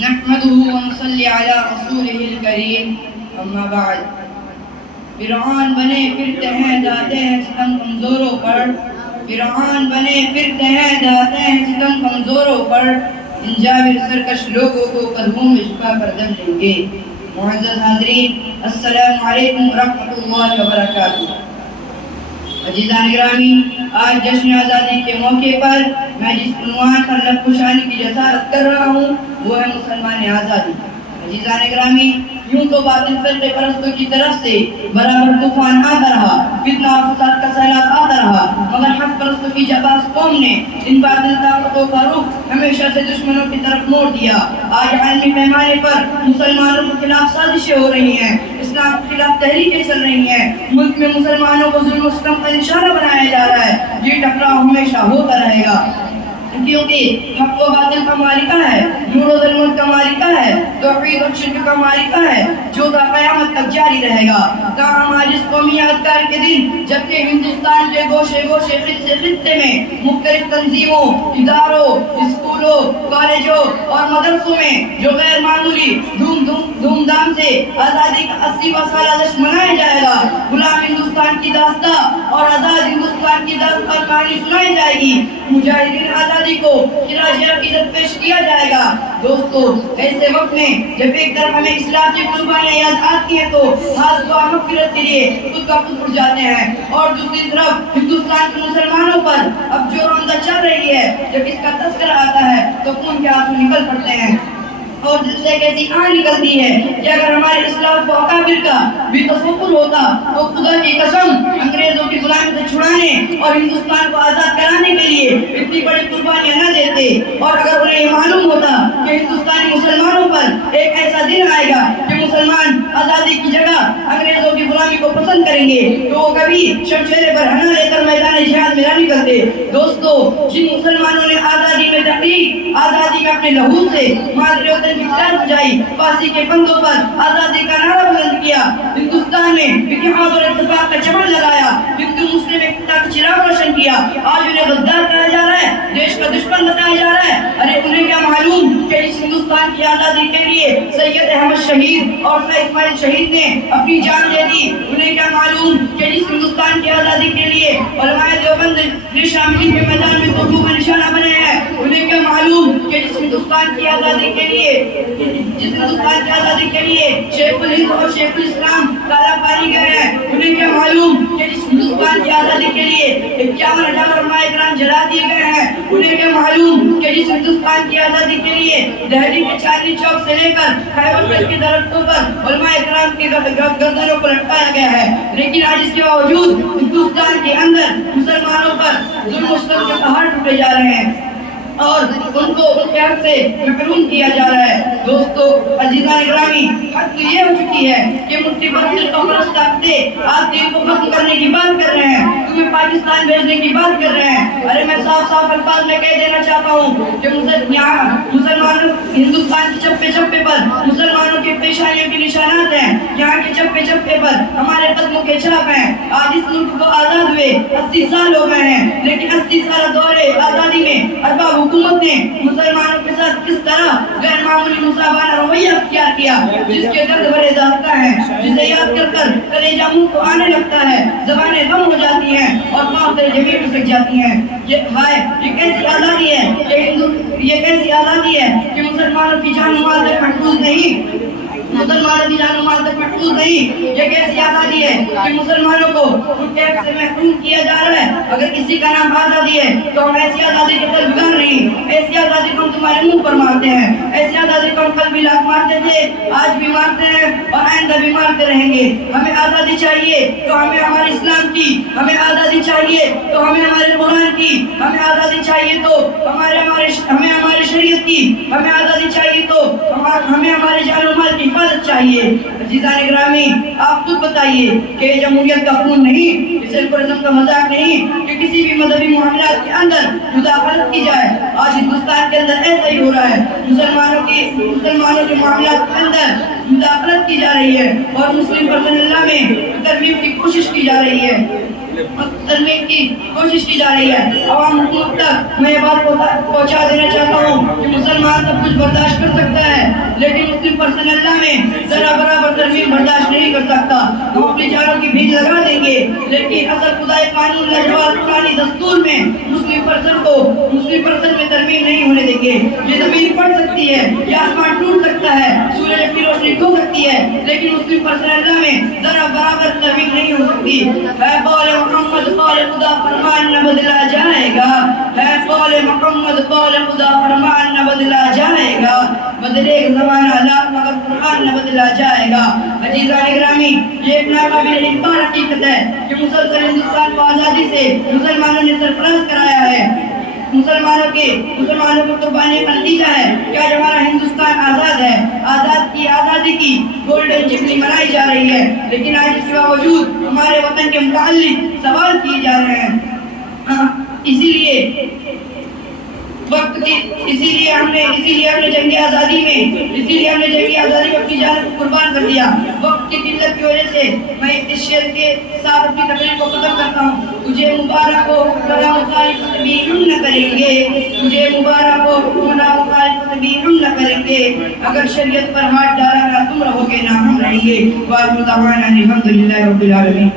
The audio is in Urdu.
نحمده ونصلي على رسوله الكريم اما بعد فرعون بنے پھرتے ہیں داتے ہیں ستم کمزوروں پر فرعون بنے پھرتے ہیں داتے ہیں ستم کمزوروں پر ان جابر سرکش لوگوں کو قدموں میں چھپا کر دم لیں گے۔ معزز حاضرین، السلام علیکم ورحمۃ اللہ وبرکاتہ۔ عزیزان گرامی، آج جشن آزادی کے موقع پر میں جس عنوان پر لب کشانی کی جسارت کر رہا ہوں وہ ہے مسلمان آزادی۔ عزیزان گرامی، یوں تو باطل فرقے پرستوں کی طرف سے برابر طوفان آتا رہا، فتنہ اور فساد کا سیلاب آتا رہا، مگر حق پرستوں کی جباز قوم نے ان باطل طاقتوں کا رخ ہمیشہ سے دشمنوں کی طرف موڑ دیا۔ آج عالمی پیمانے پر مسلمانوں کے خلاف سازشیں ہو رہی ہیں، اسلام کے خلاف تحریکیں چل رہی ہیں، ملک میں مسلمانوں کو ظلم و ستم کا نشانہ بنایا جا رہا ہے۔ یہ ٹکراؤ ہمیشہ ہوتا رہے گا، کیونکہ حق و باطل کا معرکہ ہے، نور و ظلمت کا معرکہ ہے، توحید و شرک کا معرکہ ہے، جو تا قیامت تک جاری رہے گا۔ تاہم آج اس قومی یادگار کے دن جبکہ ہندوستان کے گوشے گوشے خطے میں مختلف تنظیموں، اداروں، اسکولوں، کالجوں اور مدرسوں میں جو غیر معمولی دھوم دھام سے آزادی کا 80واں سالہ جشن منایا جائے گا، غلام ہندوستان کی داستان اور آزاد ہندوستان کی داستان کہانی سنائی جائے گی، مجاہدین آزادی کو خراج عقیدت پیش کیا جائے گا۔ دوستو، ایسے وقت میں جب ایک طرف ہمیں اسلام کی قربانیاں یاد آتی ہیں تو ہاتھ دعا مغفرت کے لیے خود کا خود اٹھ جاتے ہیں، اور دوسری طرف ہندوستان کے مسلمانوں پر اب جو روندہ چل رہی ہے، جب اس کا تذکرہ آتا ہے تو خون کے آنسو نکل پڑتے ہیں اور دل سے کیسی آن نکلتی ہے کہ اگر ہمارے اسلام و اکابر کا بھی تصور ہوتا تو خدا کی قسم انگریزوں کی غلامی سے چھڑانے اور ہندوستان کو آزاد کرانے کے لیے اتنی بڑی قربانیاں نہ دیتے۔ اور اگر انہیں یہ معلوم ہوتا کہ ہندوستانی مسلمانوں پر ایک ایسا دن آئے گا کہ مسلمان آزادی کی جگہ انگریزوں کی غلامی کو پسند کریں گے تو وہ کبھی شمشیرے پر ہنا لے کر میدان جہاد میں نہ نکلتے۔ دوستو، جن مسلمانوں نے آزادی میں تحریک، آزادی میں اپنے لہو سے مادری وطن کی پیار بجائی، پھانسی کے پھندوں پر آزادی کا نعرہ بلند کیا، ہندوستان میں اتحاد اور اتفاق کا چمن لگایا، ہندو مسلم ایکتا کا چراغ روشن کیا، آج انہیں غدار کہا جا رہا ہے، دیش کا دشمن بتایا جا رہا ہے۔ ارے انہیں کیا معلوم کہ اس ہندوستان کی آزادی کے لیے سید احمد شہید اور فیض اسماعیل شہید نے اپنی جان دے دی؟ انہیں کیا معلوم کہ اس ہندوستان کی آزادی کے لیے علماء دیوبند نے شاملی کے میدان میں اردو کا نشانہ بنے ہیں؟ انہیں کیا معلوم کہ اس ہندوستان کی آزادی کے لیے شیخ الہند اور شیخ الاسلام کالا پانی گئے ہیں؟ انہیں کیا معلوم کہ اس ہندوستان کی آزادی کے لیے 51,000 علماء کرام جلا دیے گئے ہیں؟ انہیں کیا معلوم کہ اس ہندوستان کی آزادی کے لیے دہلی کے چاندنی چوک سے لے کر خیبر گنج کے درختوں پر علماء کرام کی گردنوں کو لٹکایا گیا ہے؟ لیکن آج اس کے باوجود ہندوستان کے اندر مسلمانوں پر ظلم و ستم کے پہاڑ ٹوٹے جا رہے ہیں اور ان کو ان کے حق سے محروم کیا جا رہا ہے۔ دوستو، عزیزان گرامی، حد تو یہ ہو چکی ہے کہ مٹھی بھر فرقہ پرست طاقتیں آپ دین کو ختم کرنے کی بات کر رہے ہیں، تمہیں پاکستان بھیجنے کی بات کر رہے ہیں۔ ارے میں صاف صاف الفاظ میں کہہ دینا چاہتا ہوں کہ یہاں مسلمانوں ہندوستان کے چپے چپے پر مسلمانوں کے پیشانیوں کے نشانات ہیں، یہاں کے چپے چپے پر ہمارے قدموں کے چھاپ ہیں۔ آج اس ملک کو آزاد ہوئے 80 سال ہو گئے ہیں، لیکن 80 سال دورے آزادی میں ارباب حکومت نے مسلمانوں کے ساتھ کس طرح غیر معمولی مساوانہ رویہ اختیار کیا، جس کے درد بھرے داستاں ہیں، جسے یاد کر کر کلیجہ منہ کو آنے لگتا ہے، زبانیں غم ہو جاتی ہیں اور پاؤں تلے زمین پھسک جاتی ہیں۔ یہ کیسی آزادی ہے یہ کیسی آزادی ہے کہ مسلمانوں کی جان و مال تک محفوظ نہیں، مسلمانوں کی جان و مال تک محفوظ نہیں۔ یہ کیسی آزادی ہے کہ مسلمانوں کو ان کے حق سے محروم کیا جا رہا ہے۔ اگر کسی کا نام آزادی ہے تو ہم ایسی آزادی کے طلبگار نہیں، ایسی آزادی کو ہم تمہارے منہ پر مارتے ہیں، ایسی آزادی کو ہم کل بھی لاکھ مارتے تھے، آج بھی مارتے ہیں اور آئندہ بھی مارتے رہیں گے۔ ہمیں آزادی چاہیے تو ہمیں ہمارے اسلام کی، ہمیں آزادی چاہیے تو ہمیں ہمارے قرآن کی، ہمیں آزادی چاہیے تو ہمیں ہمارے شریعت کی، ہمیں آزادی چاہیے تو ہمیں ہمارے جان و مال کی حفاظت چاہیے۔ عزیزان گرامی، آپ خود بتائیے کہ یہ جمہوریت کا خون نہیں، یہ سیکولرزم کا مذاق نہیں کہ کسی بھی مذہبی معاملات کے اندر مداخلت کی جائے۔ آج ہندوستان کے اندر ایسا ہی ہو رہا ہے، مسلمانوں کے معاملات کے اندر مداخلت کی جا رہی ہے اور مسلم پرسنل لا میں ترمیم کی کوشش کی جا رہی ہے۔ عوام حکومت تک میں یہ بات پہنچا دینا چاہتا ہوں کہ مسلمان سب کچھ برداشت کر سکتا ہے لیکن مسلم پرسن اللہ میں ذرا برابر ترمیم برداشت نہیں کر سکتا. ہم اپنی جانوں کی بھیک لگا دیں گے لیکن اصل خدائے قانون لاجواب قرآنی دستور میں مسلم پرسن میں ترمیم نہیں ہونے دیں گے. یہ زمین پڑ سکتی ہے, یہ آسمان ٹوٹ سکتا ہے, سورج کی روشنی کھو سکتی ہے, لیکن مسلم پرسن اللہ میں ذرا برابر ترمیم نہیں ہو سکتی. ہے قول محمد قول خدا فرمان نہ بدلا جائے گا. ہے قول محمد قول خدا فرمان نہ بدلا جائے گا. بدلے گا زمانہ لا مگر قرآن نہ بدلا جائے گا. عزیزان گرامی, یہ ایک ناقابل انکار حقیقت ہے کہ مسلسل ہندوستان کو آزادی سے مسلمانوں نے سرفراز کرایا ہے. مسلمانوں کو قربانی کا نتیجہ ہے کہ آج ہمارا ہندوستان آزاد ہے. آزادی کی گولڈن جبلی منائی جا رہی ہے, لیکن آج اس کے باوجود ہمارے وطن کے متعلق سوال کیے جا رہے ہیں. اسی لیے ہم نے جنگ آزادی میں اپنی جان کو قربان کر دیا. وقت کی قلت کی وجہ سے میں اس شعر کے ساتھ اپنی تقریر کو ختم کرتا ہوں. تجھے مبارک ہو حکمراں مخالفت بھی ہم نہ کریں گے. تجھے مبارک ہو حکمراں مخالفت بھی ہم نہ کریں گے. اگر شریعت پر ہاتھ ڈالا نہ تم رہو گے نہ ہم رہیں گے. وآخر دعوانا الحمد للہ رب العالمین.